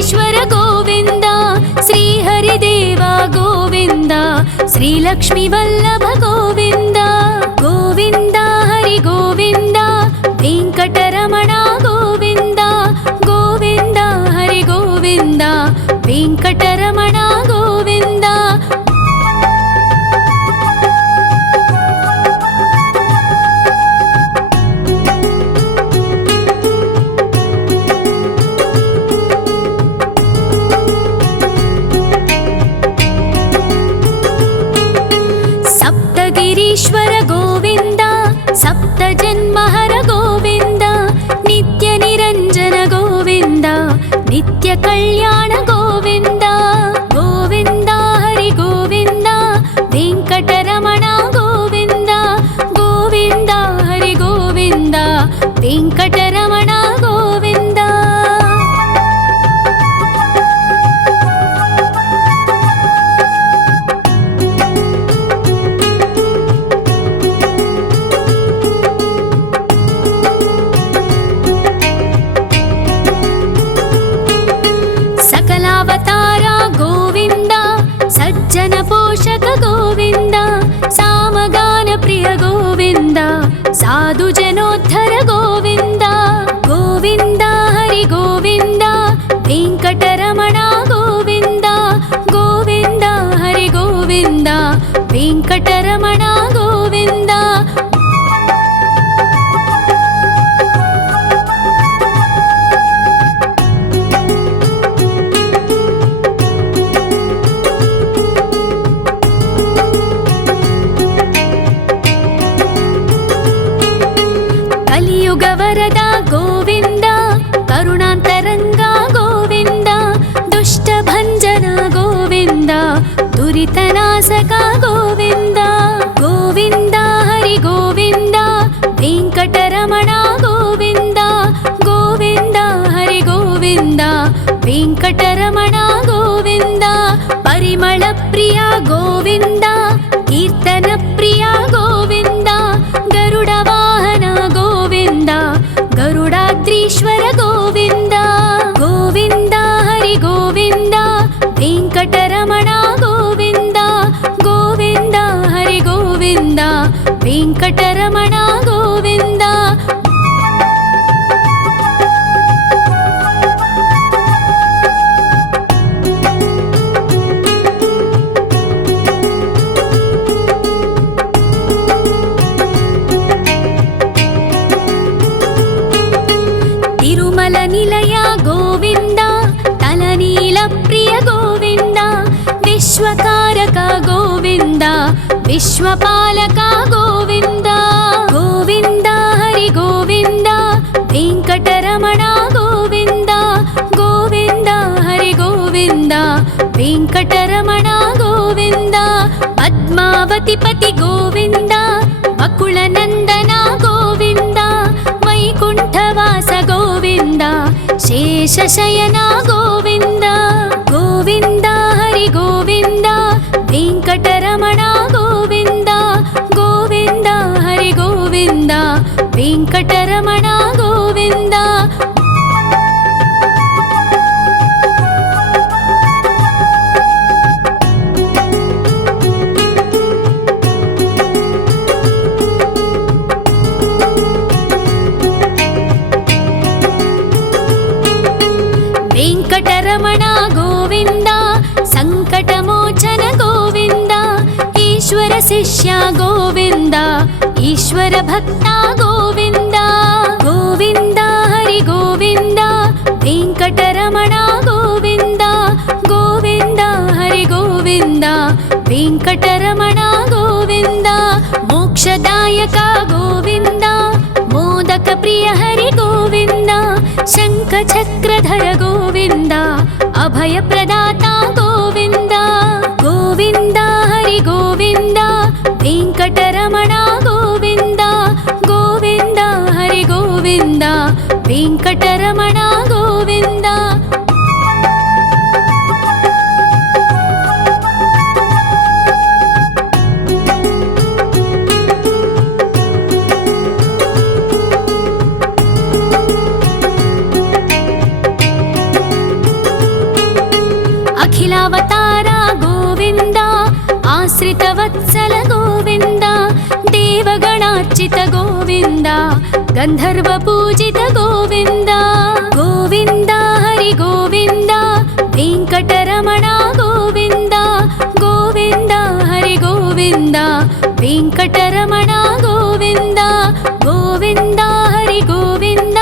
వెంకటేశ్వర గోవింద, శ్రీహరిదేవ గోవింద, శ్రీలక్ష్మీ వల్లభ గోవింద. గోవింద హరి గోవింద, వెంకటరమణ గోవింద. గోవింద హరి గోవింద, వెంకటరమణ గోవింద. సప్తగిరీశ్వర గోవింద, సప్త జన్మహర గోవింద, నిత్య నిరంజన గోవింద, నిత్య కళ్యాణ గోవింద. గోవింద హరి గోవింద, వెంకటరమణ గోవింద. గోవింద హరి గోవింద, వెంకటరమణ గోవింద. సకలావతార గోవింద, సజ్జన పోషక గోవింద, సామగాన ప్రియ గోవింద, సాధు జనోద్ధర గోవింద. గోవింద హరి గోవింద, వెంకటరమణ గోవింద. గోవింద హరి గోవింద, వెంకటరమణ గోవింద. కలియుగ వరద గోవింద, కరుణాంతరంగ గోవింద, దుష్ట భంజన గోవింద, దురితనాశక గోవింద. గోవింద హరి గోవింద, వెంకటరమణ గోవింద. గోవింద హరి గోవింద, వెంకటరమణ గోవింద. పరిమళ ప్రియ గోవింద, కీర్తన ప్రియ గోవింద, గరుడ వాహన గోవింద, గరుడాద్రీశ్వర గోవింద. గోవింద హరి గోవింద, వెంకటరమణ గోవింద. గోవింద హరి గోవింద, వెంకటరమణ గోవింద. తిరుమల నిలయ గోవింద, తలనీల ప్రియ గోవింద, విశ్వకారక గోవింద, విశ్వపాలక గోవింద. గోవింద హరి గోవింద, వెంకటరమణ గోవింద. గోవింద హరి గోవింద, వెంకటరమణ గోవింద. పద్మావతి పతి గోవింద, వకుళ నందన గోవింద, వైకుంఠవాస గోవింద, శేషశయన గోవింద. గోవింద హరి గోవింద, వెంకటరమణ గోవింద. గోవింద హరి గోవింద, వెంకటరమణ గోవింద. వెంకటరమణ గోవింద, సంకటమోచన గోవింద, ఈశ్వర శిష్య గోవింద, ఈశ్వర భక్త గోవింద. గోవింద హరి గోవింద, వెంకటరమణ గోవింద. గోవింద హరి గోవింద, వెంకటరమణ గోవింద. మోక్షదాయక గోవింద, మోదక ప్రియ హరి గోవింద, శంఖ చక్రధర గోవింద, అభయ ప్రదాత గోవింద. గోవింద హరి గోవింద, వెంకటరమణ గోవింద. గోవింద హరి గోవింద, వెంకటరమణ గోవింద. आश्रितवत्सल गोविन्द देवगणार्चित गोविन्द गन्धर्वपूजित गोविन्द गोविन्द हरि गोविन्द वेङ्कटरमण गोविन्द गोविन्द हरि गोविन्द वेङ्कटरमण गोविन्द गोविन्द हरि गोविन्द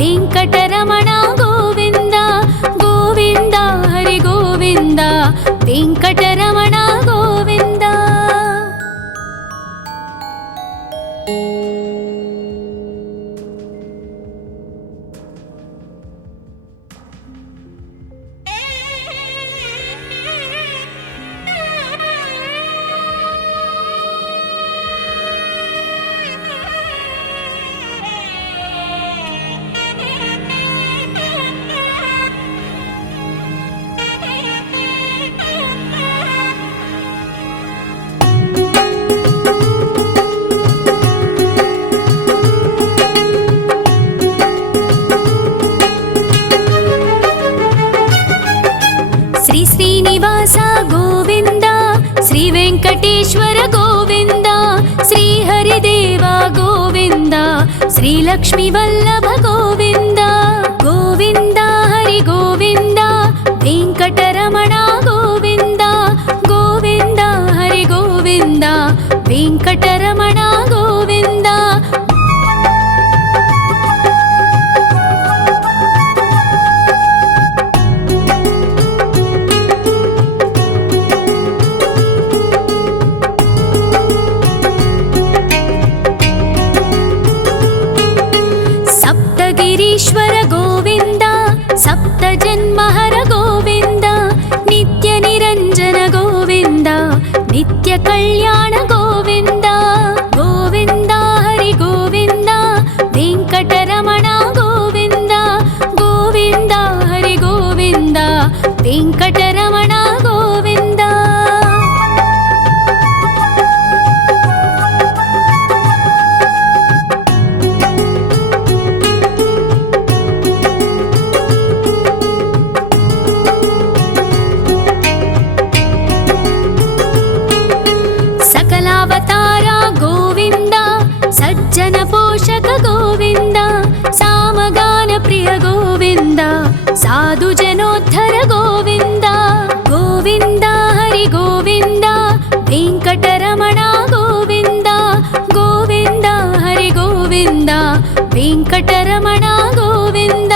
वेङ्कटरमण गोविन्द गोविन्द हरि गोविन्द वेङ्कटरमण गोविन्द। श्रीनिवास गोविन्द श्री वेङ्कटेश्वर गोविन्द श्री हरिदेव गोविन्द श्री लक्ष्मीवल्लभ गोविन्द गोविन्द हरि गोविन्द वेङ्कटरमण गोविन्द गोविन्द हरि गोविन्द वेङ्कटरमण गोविन्द। गिरीश्वर गोविन्द सप्तजन्महर गोविन्द नित्यनिरञ्जन गोविन्द नित्यकल्याण गोविन्द गोविन्द हरि गोविन्द वेङ्कटरमण गोविन्द गोविन्द हरि गोविन्द वेङ्कटरमण गोविन्द। सकलावतार गोविन्द सज्जन पोषक गोविन्द सामगान प्रिय गोविन्द साधु जनोद्धर गोविन्द गोविन्द हरि गोविन्द वेङ्कटरमण गोविन्द गोविन्द हरि गोविन्द वेङ्कटरमण गोविन्द।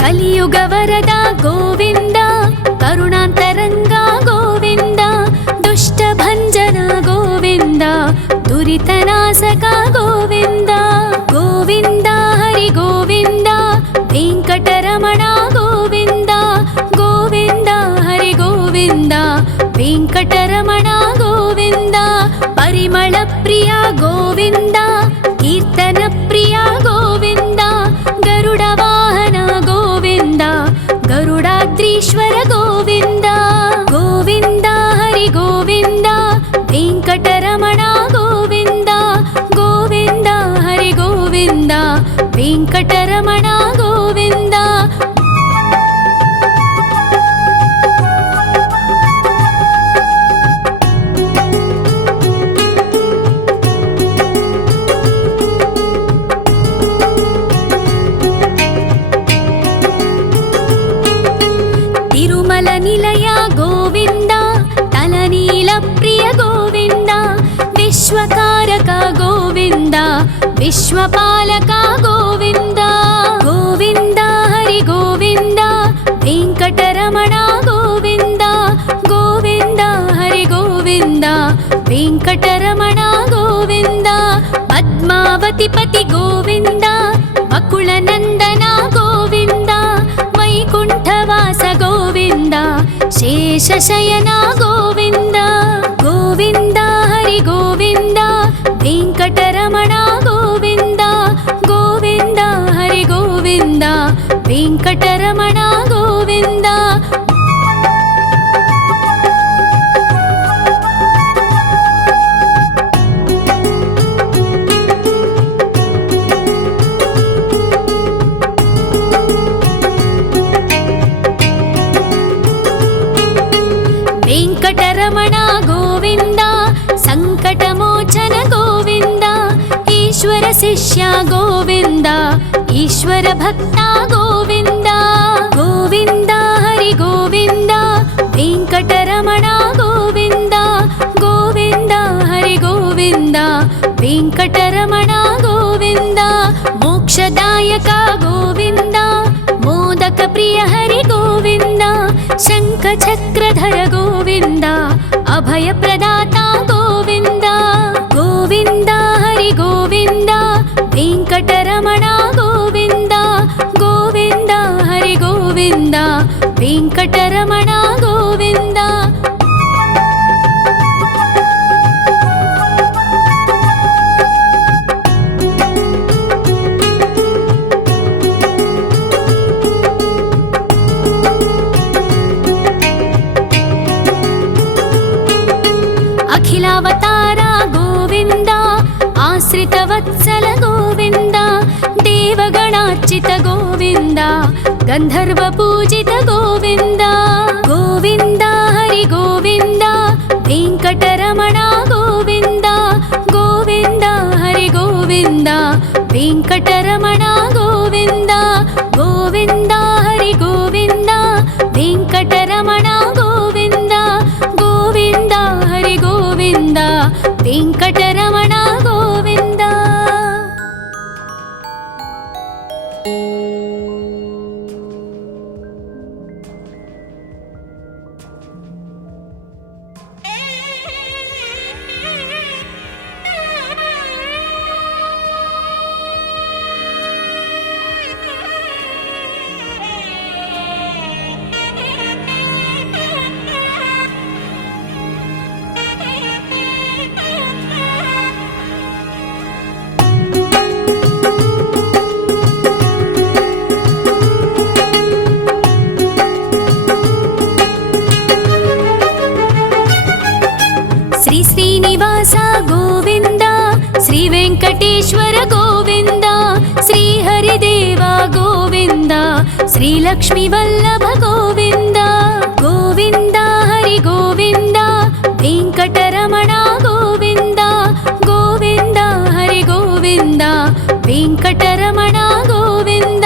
कलियुगवरद गोविन्द करुणान्तरङ्ग गोविन्द दुष्टभञ्जन गोविन्द दुरितनाशक गोविन्द गोविन्द हरि गोविन्द वेङ्कटरमण गोविन्द गोविन्द हरि गोविन्द वेङ्कटरमण गोविन्द। परिमल प्रिय गोविन्द कीर्तन प्रिय गोविन्द गरुड वाहन गोविन्द गरुडाद्रीश्वर गोविन्द गोविन्द हरि गोविन्द वेङ्कटरमण गोविन्द गोविन्द हरि गोविन्द वेङ्कटरमण गोविन्द। तिरुमल निलय गोविन्द तलनील प्रिय गोविन्द विश्वकारक गोविन्द विश्वपालक गोविन्द गोविन्द हरि गोविन्द वेङ्कटरमण गोविन्द गोविन्द हरि गोविन्द वेङ्कटरमण गोविन्द। पद्मावतिपति गोविन्द बकुलनन्दन गोविन्द वैकुण्ठवास गोविन्द शेषशयन गोविन्द गोविन्द हरि गोविन्द वेङ्कटरमण गोविन्द गोविन्द हरि गोविन्द वेङ्कटरमण गोविन्द। వెంకటరమణ గోవింద సంకటమోచన గోవింద ఈశ్వర శిష్య గోవింద ఈశ్వర భక్త గోవింద గోవింద హరి గోవింద వెంకటరమణ గోవింద గోవింద హరి గోవింద వెంకటరమణ గోవింద మోక్షదాయక గోవింద మోదక ప్రియ హరి గోవింద శంఖ చక్రధర గోవింద అభయ ప్రదాత గోవింద గోవింద హరి గోవింద వెంకటరమణ గోవింద గోవింద హరి గోవింద వెంకటరమణ గోవింద అఖిలావతార గోవింద ఆశ్రిత వత్సల గోవింద దేవగణార్చిత గోవింద గంధర్వ పూజిత గోవింద గోవింద హరి గోవింద వెంకటరమణ గోవింద గోవింద హరి గోవింద వెంకటరమణ గోవింద గోవింద హరి గోవింద వెంకటరమణ గోవింద గోవింద హరి గోవింద వెంకటరమణ గోవింద శ్రీ శ్రీనివాస గోవింద శ్రీ వెంకటేశ్వర గోవింద శ్రీ హరిదేవ గోవింద శ్రీ లక్ష్మీ వల్లభ గోవింద గోవింద హరి గోవింద వెంకటరమణ గోవింద గోవింద హరి గోవింద వెంకటరమణ గోవింద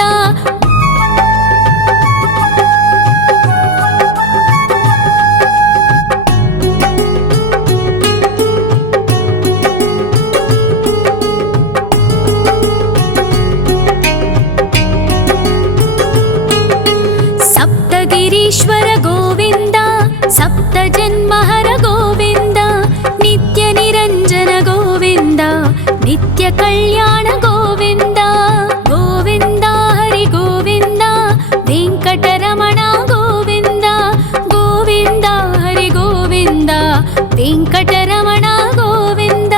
సప్తగిరీశ్వర గోవింద సప్త జన్మహర గోవింద నిత్య నిరంజన గోవింద నిత్య కళ్యాణ గోవింద గోవింద హరి గోవింద వెంకటరమణ గోవింద గోవింద హరి గోవింద వెంకటరమణ గోవింద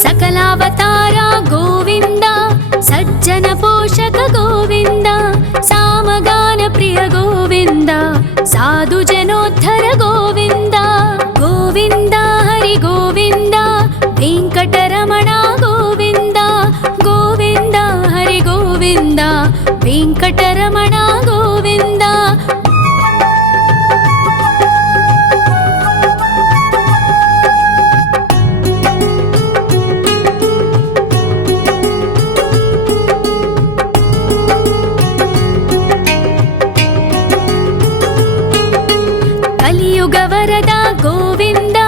సకలావతార గోవింద సజ్జన పోషక గోవింద సామగాన ప్రియ గోవింద సాధు జనోద్ధర గోవింద గోవింద హరి గోవింద వెంకటరమణ గోవింద గోవింద హరి గోవింద వెంకటరమణ గోవింద కలియుగ వరద గోవింద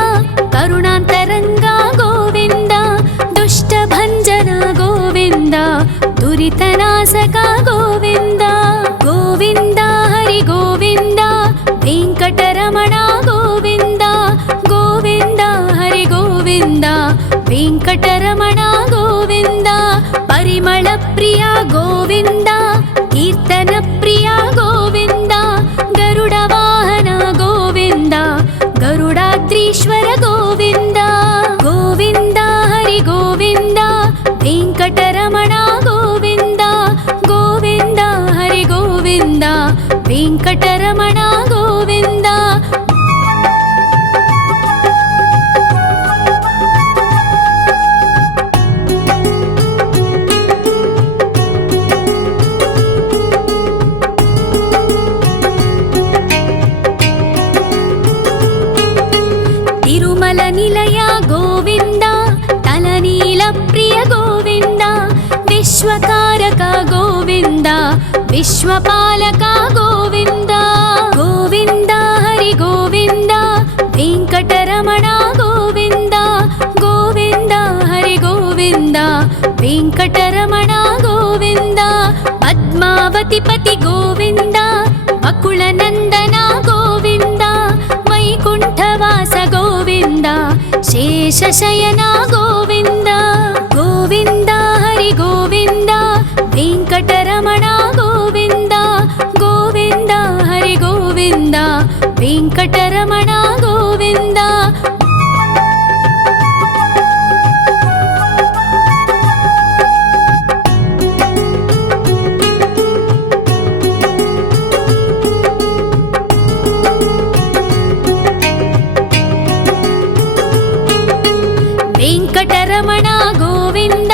కరుణాంతరంగ గోవింద దుష్ట భంజన గోవింద దురితనాశక గోవింద గోవింద హరి గోవింద వెంకటరమణ గోవింద గోవింద హరి గోవింద వెంకటరమణ గోవింద పరిమళ ప్రియ గోవింద కీర్తన ప్రియ గోవింద గరుడ వాహన గోవింద గరుడాద్రీశ్వర గోవింద గోవింద హరి గోవింద వెంకటరమణ గోవింద గోవింద హరి గోవింద వెంకటరమణ గోవింద विश्वकारक गोविन्द विश्वपालक गोविन्द गोविन्द हरि गोविन्द वेङ्कटरमण गोविन्द गोविन्द हरि गोविन्द वेङ्कटरमण गोविन्द पद्मावतिपति गोविन्द बकुलनन्दन गोविन्द वैकुण्ठवास गोविन्द शेषशयन गोविन्द गोविन्द हरि गोविन्द वेङ्कटरमण गोविन्द गोविन्द हरि गोविन्द वेङ्कटरमण गोविन्द वेङ्कटरमण गोविन्द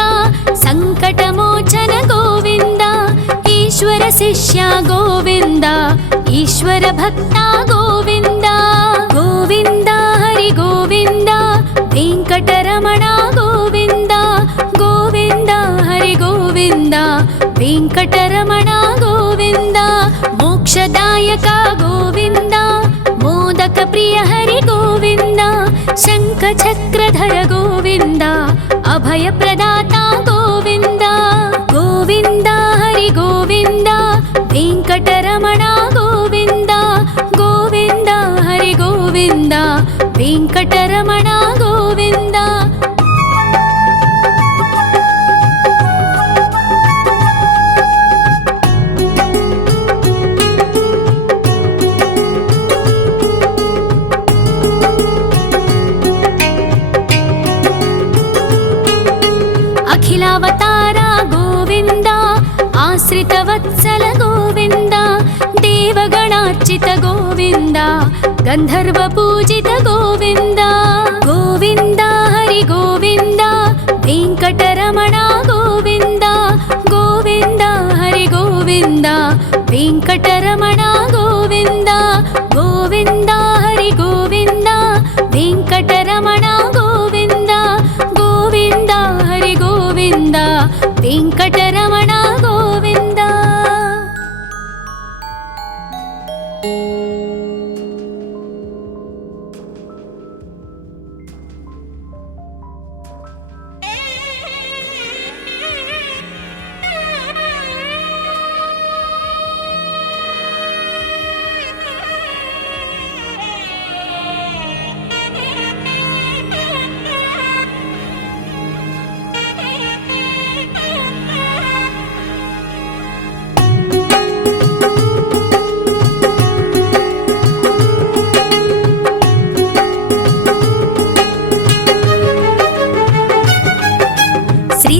सङ्कटमोचन गोविन्द ईश्वर शिष्य गोविन्द ईश्वर भक्त गोविन्द गोविन्द हरि गोविन्द वेङ्कटरमण गोविन्द गोविन्द हरि गोविन्द वेङ्कटरमण गोविन्द मोक्षदायक गोविन्द मोदक प्रिय हरि गोविन्द शङ्खचक्रधर गोविन्द अभयप्रदाता गोविन्द गोविन्द हरि गोविन्द वेङ्कटरमण गोविन्द गोविन्द हरि गोविन्द वेङ्कटरमण गोविन्द अखिलावतार गोविन्द आश्रितवत्सल गोविन्द देवगणार्चित गोविन्द गन्धर्वपूजित गोविन्द गोविन्द हरि गोविन्द वेङ्कटरमण गोविन्द गोविन्द हरि गोविन्द वेङ्कटरमण गोविन्द गोविन्द हरि गोविन्द वेङ्कटरमण गोविन्द गोविन्द हरि गोविन्द वेङ्कटरमण गोविन्द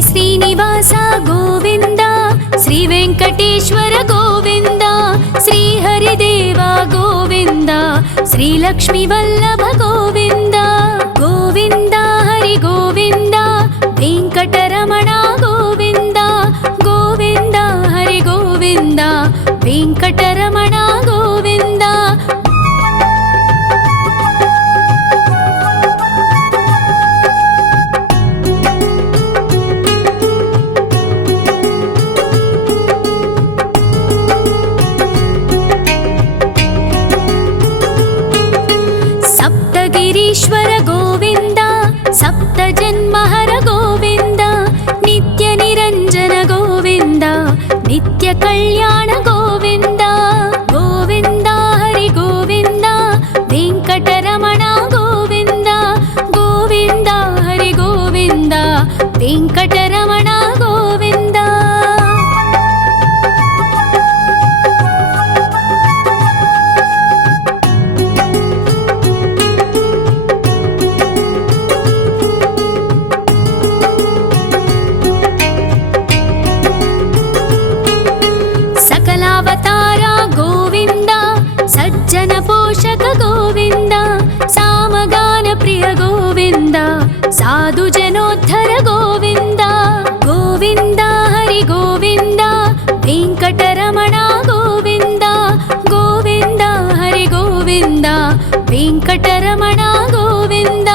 श्रीनिवास गोविन्द श्रीवेङ्कटेश्वर गोविन्द श्रीहरिदेव गोविन्द श्रीलक्ष्मीवल्लभ गोविन्द गोविन्द हरि गोविन्द वेङ्कटरमण गोविन्द गोविन्द हरि गोविन्द वेङ्कटरमण गोविन्द ईश्वर गोविन्द सप्तजन्महर गोविन्द नित्यनिरञ्जन गोविन्द नित्यकल्याण गोविन्द गोविन्द हरि गोविन्द वेङ्कटरमण गोविन्द गोविन्द हरि गोविन्द वेङ्कटरमण गोविन्द सज्जनपोषक गोविन्द सामगानप्रिय गोविन्द साधुजनोद्धर गोविन्द गोविन्द हरि गोविन्द वेङ्कटरमण गोविन्द गोविन्द हरि गोविन्द वेङ्कटरमण गोविन्द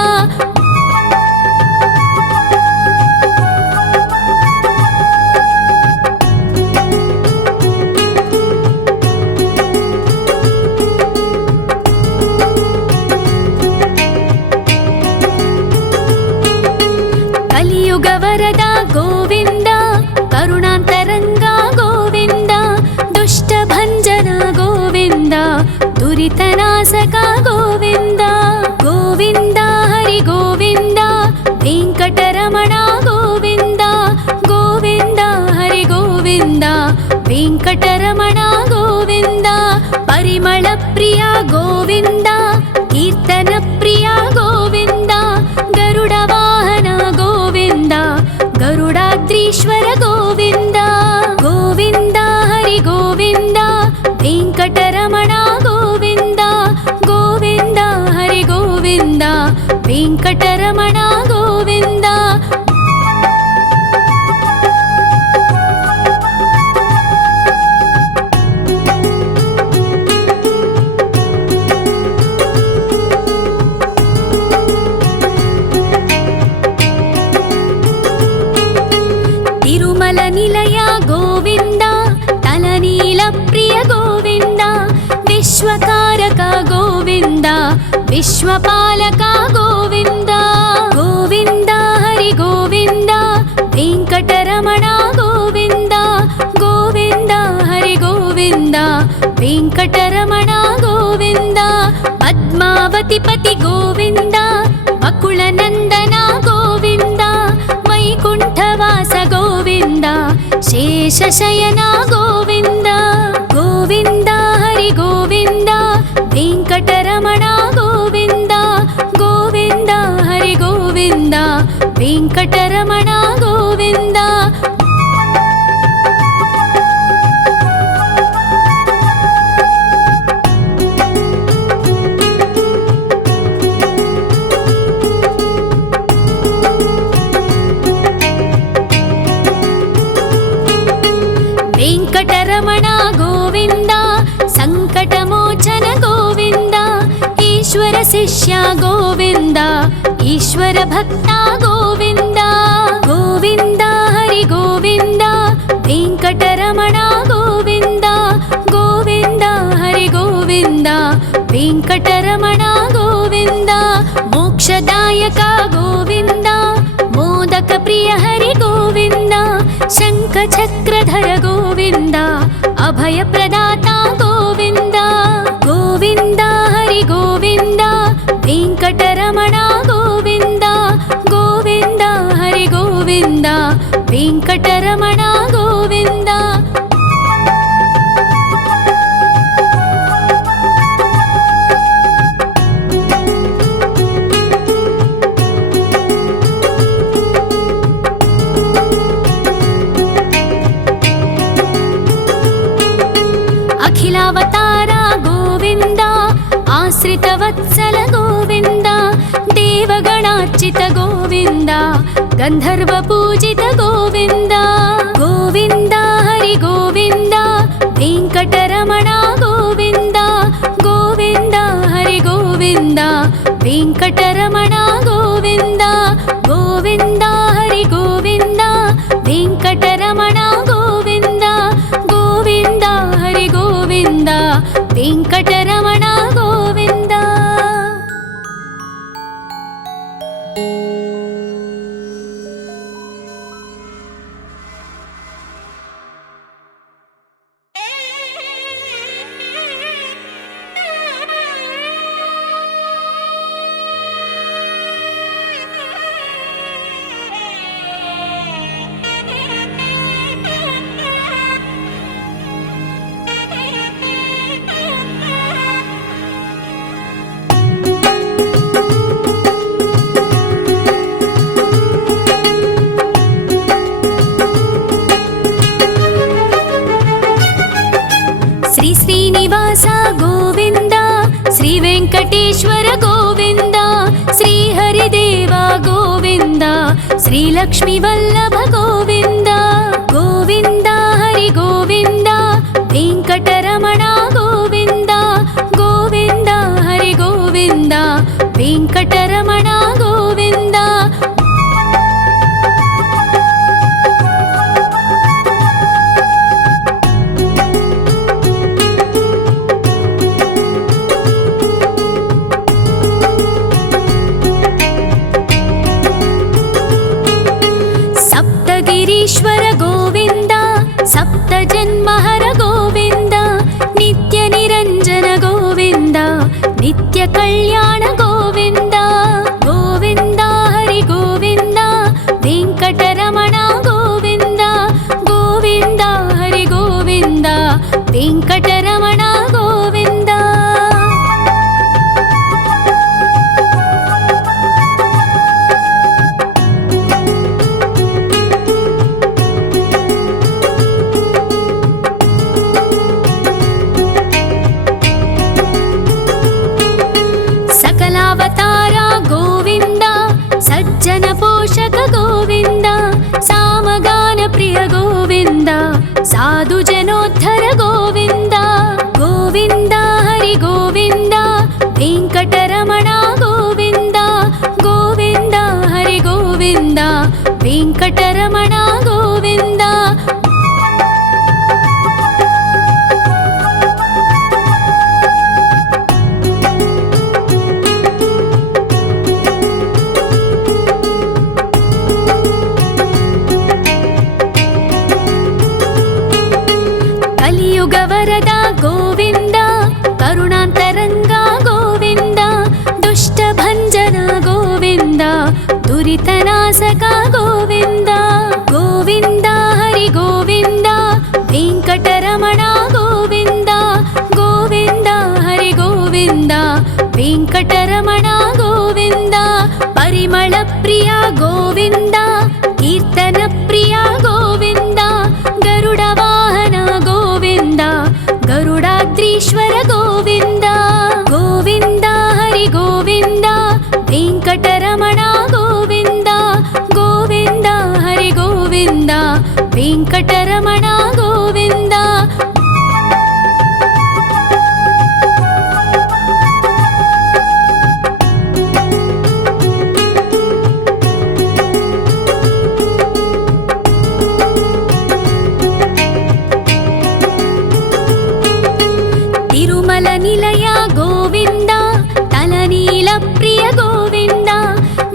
ವಿಶ್ವಕಾರಕ ಗೋವಿಂದ ವಿಶ್ವಪಾಲಕ ಗೋವಿಂದ ಗೋವಿಂದ ಹರಿ ಗೋವಿಂದ ವೆಂಕಟರಮಣ ಗೋವಿಂದ ಗೋವಿಂದ ಹರಿ ಗೋವಿಂದ ವೆಂಕಟರಮಣ ಗೋವಿಂದ ಪದ್ಮಾವತಿ ಪತಿ ಗೋವಿಂದ ಬಕುಳ ನಂದನ ಗೋವಿಂದ ವೈಕುಂಠವಾಸ ಗೋವಿಂದ ಶೇಷಶಯನ ಗೋವಿಂದ ಗೋವಿಂದ ಹರಿ ಗೋವಿಂದ ವೆಂಕಟರಮಣ ಗೋವಿಂದ ಗೋವಿಂದ ಹರಿ ಗೋವಿಂದ ವೆಂಕಟರಮಣ ಗೋವಿಂದ ವೆಂಕಟರಮಣ ಗೋವಿಂದ ಸಂಕಟಮೋಚನ ಗೋವಿಂದ ಈಶ್ವರ ಶಿಷ್ಯ ಗೋವಿಂದ ಈಶ್ವರ ಭಕ್ತ ಗೋವಿಂದ ಗೋವಿಂದ ಹರಿ ಗೋವಿಂದ ವೆಂಕಟರಮಣ ಗೋವಿಂದ ಗೋವಿಂದ ಹರಿ ಗೋವಿಂದ ವೆಂಕಟರಮಣ ಗೋವಿಂದ ಮೋಕ್ಷದಾಯಕ ಗೋವಿಂದ ಮೋದಕ ಪ್ರಿಯ ಹರಿ ಗೋವಿಂದ ಶಂಖ ಚಕ್ರಧರ ಗೋವಿಂದ ಅಭಯ ಪ್ರದಾತ ಗೋವಿಂದ ಗೋವಿಂದ ಹರಿ ಗೋವಿಂದ ವೆಂಕಟರಮಣ ಗೋವಿಂದ ಗೋವಿಂದ ಹರಿ ಗೋವಿಂದ ವೆಂಕಟರಮಣ ಗೋವಿಂದ ಅಖಿಲಾವತಾರ ಗೋವಿಂದ ಆಶ್ರಿತ ವತ್ಸಲ ಗೋವಿಂದ ದೇವಗಣಾರ್ಚಿತ ಗೋವಿಂದ ಗಂಧರ್ವ ಪೂಜಿತ ಗೋವಿಂದ ಗೋವಿಂದ ಹರಿ ಗೋವಿಂದ ವೆಂಕಟರಮಣ ಗೋವಿಂದ ಗೋವಿಂದ ಹರಿ ಗೋವಿಂದ ವೆಂಕಟರಮಣ ಗೋವಿಂದ ಗೋವಿಂದ ಹರಿ ಗೋವಿಂದ ವೆಂಕಟರಮಣ ಗೋವಿಂದ ಗೋವಿಂದ ಹರಿ ಗೋವಿಂದ ವೆಂಕಟರಮಣ ಗೋವಿಂದ ಶ್ರೀ ಶ್ರೀನಿವಾಸ ಗೋವಿಂದ ಶ್ರೀ ವೆಂಕಟೇಶ್ವರ ಗೋವಿಂದ ಶ್ರೀ ಹರಿದೇವ ಗೋವಿಂದ ಶ್ರೀ ಲಕ್ಷ್ಮೀ ವಲ್ಲಭ ಗೋವಿಂದ ಗೋವಿಂದ ಹರಿ ಗೋವಿಂದ ವೆಂಕಟರಮಣ ಗೋವಿಂದ ಗೋವಿಂದ ಹರಿ ಗೋವಿಂದ ವೆಂಕಟರಮಣ ಗೋವಿಂದ ಸಪ್ತಗಿರೀಶ್ವರ ಗೋವಿಂದ ಸಪ್ತ ಜನ್ಮಹರ ಗೋವಿಂದ ನಿತ್ಯ ನಿರಂಜನ ಗೋವಿಂದ ನಿತ್ಯ ಕಲ್ಯಾಣ ಗೋವಿಂದ ಗೋವಿಂದ ಹರಿ ಗೋವಿಂದ ವೆಂಕಟರಮಣ ಗೋವಿಂದ ಗೋವಿಂದ ಹರಿ ಗೋವಿಂದ ವೆಂಕಟರಮಣ ಗೋವಿಂದ ಸಕಲ ವೆಂಕಟರಮಣ ಗೋವಿಂದ. ಪರಿಮಳ ಪ್ರಿಯ ಗೋವಿಂದ, ಕೀರ್ತನ ಪ್ರಿಯ ಗೋವಿಂದ. ಗರುಡ ವಾಹನ ಗೋವಿಂದ, ಗರುಡಾದ್ರೀಶ್ವರ ಗೋವಿಂದ. ಗೋವಿಂದ ಹರಿ ಗೋವಿಂದ, ವೆಂಕಟರಮಣ ಗೋವಿಂದ. ಗೋವಿಂದ ಹರಿ ಗೋವಿಂದ, ವೆಂಕಟರಮಣ ಗೋವಿಂದ. ತಿರುಮಲ ನಿಲಯ ಗೋವಿಂದ, ತಲನೀಲ ಪ್ರಿಯ ಗೋವಿಂದ.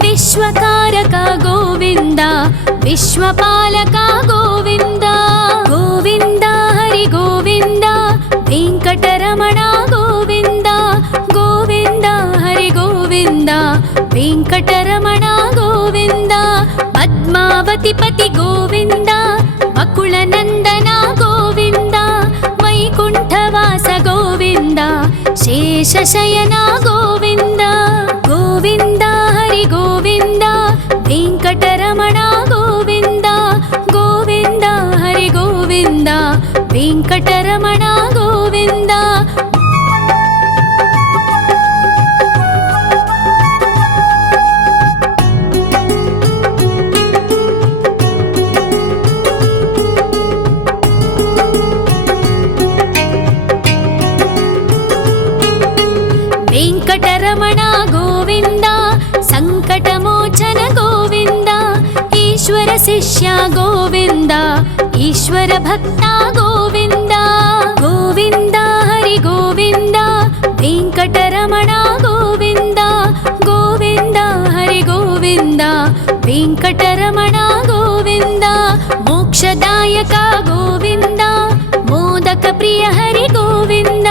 ವಿಶ್ವಕಾರಕ ಗೋವಿಂದ, ವಿಶ್ವಪಾಲಕ ಗೋವಿಂದ. ಗೋವಿಂದ ಹರಿ ಗೋವಿಂದ, ವೆಂಕಟರಮಣ ಗೋವಿಂದ. ಗೋವಿಂದ ಹರಿ ಗೋವಿಂದ, ವೆಂಕಟರಮಣ ಗೋವಿಂದ. ಪದ್ಮಾವತಿ ಪತಿ ಗೋವಿಂದ, ಅಕುಳ ನಂದನ ಗೋವಿಂದ. ವೈಕುಂಠವಾಸ ಗೋವಿಂದ, ಶೇಷಶಯನ ಗೋವಿಂದ. ಗೋವಿಂದ ಹರಿ ಗೋವಿಂದ, ವೆಂಕಟರಮಣ ಗೋವಿಂದ. ಗೋವಿಂದ ಹರಿ ಗೋವಿಂದ, ವೆಂಕಟರಮಣ ಗೋವಿಂದ. ವೆಂಕಟರಮಣ ಗೋವಿಂದ, ಸಂಕಟಮೋಚನ ಗೋವಿಂದ. ಈಶ್ವರ ಶಿಷ್ಯ ಗೋವಿಂದ, ಈಶ್ವರ ಭಕ್ತ ಗೋವಿಂದ. ಗೋವಿಂದ ಹರಿ ಗೋವಿಂದ, ವೆಂಕಟರಮಣ ಗೋವಿಂದ. ಗೋವಿಂದ ಹರಿ ಗೋವಿಂದ, ವೆಂಕಟರಮಣ ಗೋವಿಂದ. ಮೋಕ್ಷದಾಯಕ ಗೋವಿಂದ, ಮೋದಕ ಪ್ರಿಯ ಹರಿ ಗೋವಿಂದ.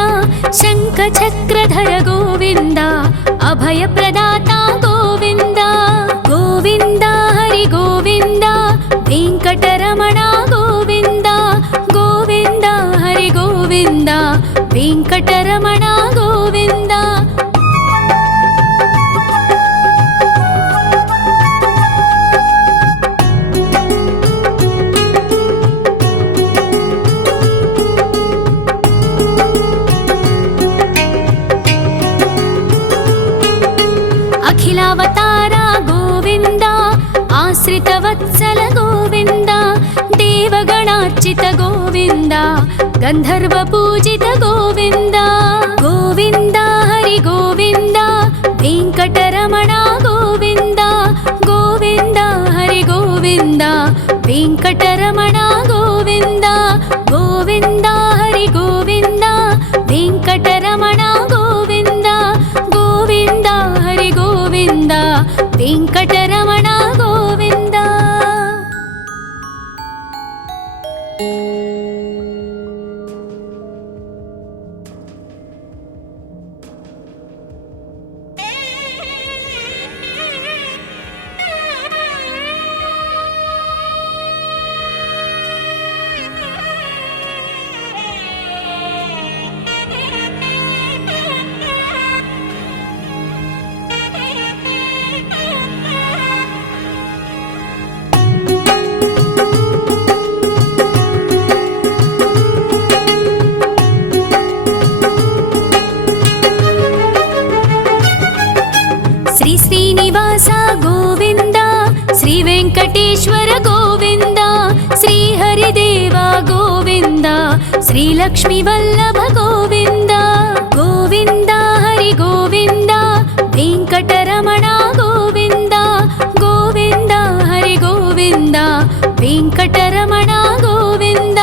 ಶಂಖ ಚಕ್ರಧರ ಗೋವಿಂದ, ಅಭಯ ಪ್ರದಾತ ಗೋವಿಂದ. ಗೋವಿಂದ ಹರಿ ಗೋವಿಂದ, ವೆಂಕಟರಮಣ ಗೋವಿಂದ. ಗೋವಿಂದ ಹರಿ ಗೋವಿಂದ, ವೆಂಕಟರಮಣ ಗೋವಿಂದ. ಅಖಿಲಾವತಾರ ಗೋವಿಂದ, ಆಶ್ರಿತ ವತ್ಸಲ ಗೋವಿಂದ. ದೇವಗಣಾರ್ಚಿತ ಗೋವಿಂದ, ಗಂಧರ್ವ ಪೂಜಿತ ಗೋವಿಂದ. ಗೋವಿಂದ ಹರಿ ಗೋವಿಂದ, ವೆಂಕಟರಮಣ ಗೋವಿಂದ. ಗೋವಿಂದ ಹರಿ ಗೋವಿಂದ, ವೆಂಕಟರಮಣ ಗೋವಿಂದ. ಗೋವಿಂದ ಹರಿ ಗೋವಿಂದ, ವೆಂಕಟರಮಣ ಗೋವಿಂದ. ಗೋವಿಂದ ಹರಿ ಗೋವಿಂದ, ವೆಂಕಟರಮಣ ಗೋವಿಂದ. ಶ್ರೀ ಶ್ರೀನಿವಾಸ ಗೋವಿಂದ, ಶ್ರೀ ವೆಂಕಟೇಶ್ವರ ಗೋವಿಂದ. ಶ್ರೀ ಹರಿದೇವ ಗೋವಿಂದ, ಶ್ರೀ ಲಕ್ಷ್ಮೀ ವಲ್ಲಭ ಗೋವಿಂದ. ಗೋವಿಂದ ಹರಿ ಗೋವಿಂದ, ವೆಂಕಟರಮಣ ಗೋವಿಂದ. ಗೋವಿಂದ ಹರಿ ಗೋವಿಂದ, ವೆಂಕಟರಮಣ ಗೋವಿಂದ.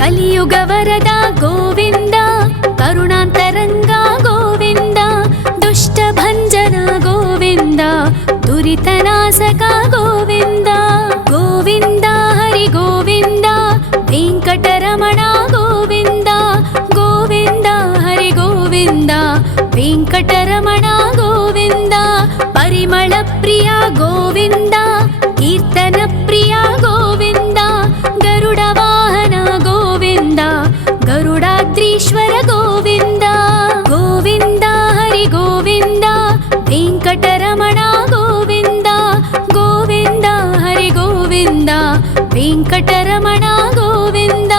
కలియుగ వరద గోవింద, కరుణాంతరంగ గోవింద, దుష్ట భంజన గోవింద, దురితనాశక గోవింద. గోవింద హరి గోవింద, వెంకటరమణ గోవింద, గోవింద హరి గోవింద, వెంకటరమణ గోవింద. పరిమళ ప్రియ గోవింద, కీర్తన ప్రియ గోవింద, గరుడ వాహన గోవింద, గరుడాద్రీశ్వర గోవింద. గోవింద హరి గోవింద, వెంకటరమణ గోవింద, గోవింద హరి గోవింద, వెంకటరమణ గోవింద.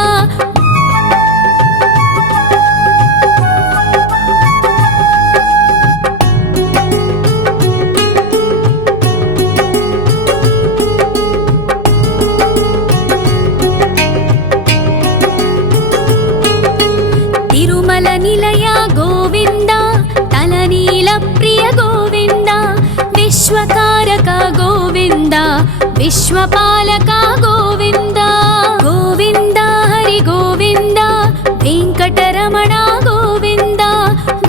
తిరుమల నిలయ గోవింద, తలనీల ప్రియ గోవింద, విశ్వకారక గోవింద, విశ్వపాలక గోవింద. గోవింద హరి గోవింద, వెంకటరమణ గోవింద,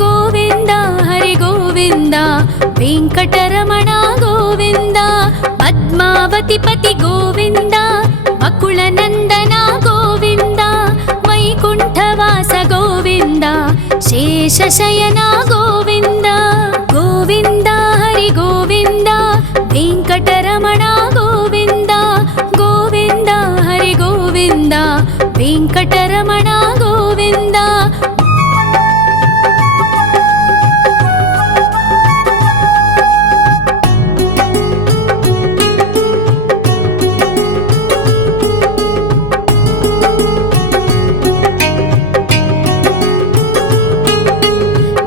గోవింద హరి గోవింద, వెంకటరమణ గోవింద. పద్మావతి పతి గోవింద, అకుల నందన గోవింద, వైకుంఠవాస గోవింద, శేషశయన గోవింద. గోవింద హరి గోవింద, వెంకటరమణ గోవింద, గోవింద హరి గోవింద, వెంకటరమణ గోవింద.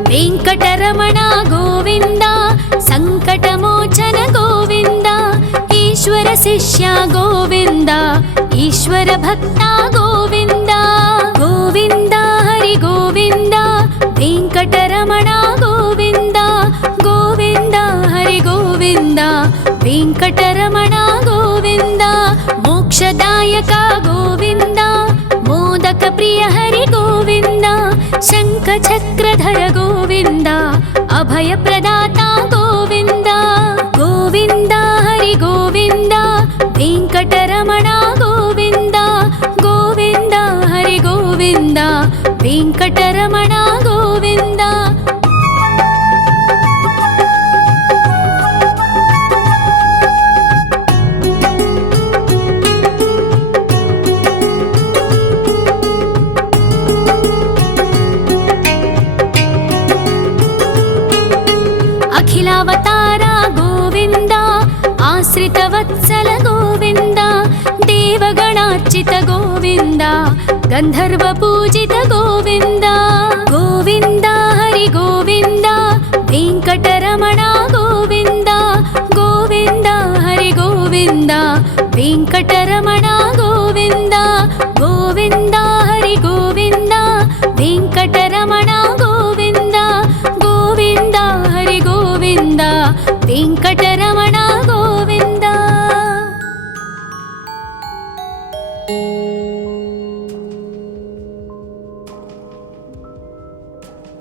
వెంకటరమణ గోవింద, సంకటమోచన గోవింద, ఈశ్వర శిష్య గోవింద, ఈశ్వర భక్త గోవింద. గోవింద హరి గోవింద, వెంకటరమణ గోవింద, గోవింద హరి గోవింద, వెంకటరమణ గోవింద. మోక్షదాయక గోవింద, మోదక ప్రియ హరి గోవింద, శంఖ చక్రధర గోవింద, అభయ ప్రదాత గోవింద. గోవింద హరి గోవింద, వెంకటరమణ గోవింద, గోవింద హరి గోవింద, వెంకటరమణ గోవింద. అఖిలావతార గోవింద, ఆశ్రిత వత్సల గోవింద, దేవగణార్చిత గోవింద, గంధర్వ పూజిత గోవింద. గోవింద హరి గోవింద, వెంకటరమణ